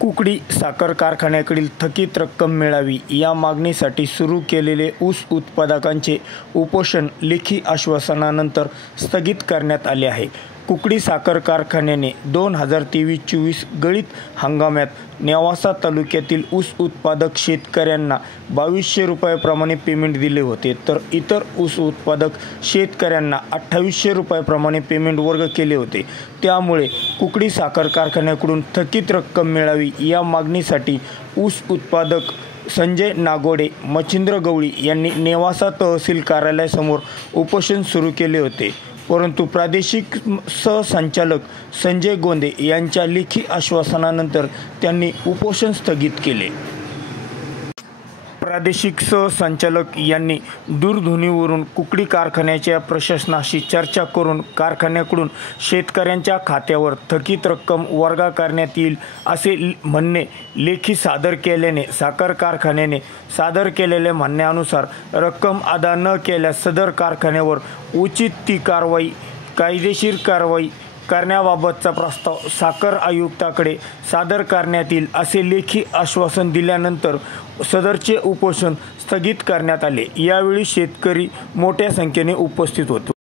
कुकडी साखर कारखान्याकडील थकीत रक्कम मिळावी या मागणीसाठी सुरू केलेले ऊस उत्पादकांचे उपोषण लेखी आश्वासनानंतर स्थगित करण्यात आले आहे। कुकडी साखर कारखान्याने 2023-24 गळीत हंगामात नेवासा तालुक्यातील ऊस उत्पादक शेतकऱ्यांना 2200 रुपयाप्रमाणे पेमेंट दिले होते, तर इतर ऊस उत्पादक शेतकऱ्यांना 2800 रुपयाप्रमाणे पेमेंट वर्ग केले होते। त्यामुळे कुकडी साखर कारखान्याकडून थकीत रक्कम मिळावी या मागणीसाठी ऊस उत्पादक संजय नागोडे, मच्छिंद्र गवळी यांनी नेवासा तहसील कार्यालयासमोर उपोषण सुरू केले होते, परंतु प्रादेशिक सहसंचालक संजय गोंदे यांच्या लेखी आश्वासनानंतर त्यांनी उपोषण स्थगित केले। प्रादेशिक सहसंचालक यांनी दूरध्वनीवरून कुकडी कारखान्याच्या प्रशासनाशी चर्चा करून कारखान्याकडून शेतकऱ्यांच्या खात्यावर थकीत रक्कम वर्ग करण्यात येईल असे म्हणणे लेखी सादर केल्याने साखर कारखान्याने सादर केलेल्या म्हणण्यानुसार रक्कम अदा न केल्यास सदर कारखान्यावर उचित ती कायदेशीर कारवाई करण्याबाबतचा प्रस्ताव साखर आयुक्ताकडे सादर करण्यात येईल असे लेखी आश्वासन दिल्यानंतर सदरचे उपोषण स्थगित करण्यात आले। यावेळी शेतकरी मोठ्या संख्येने उपस्थित होते।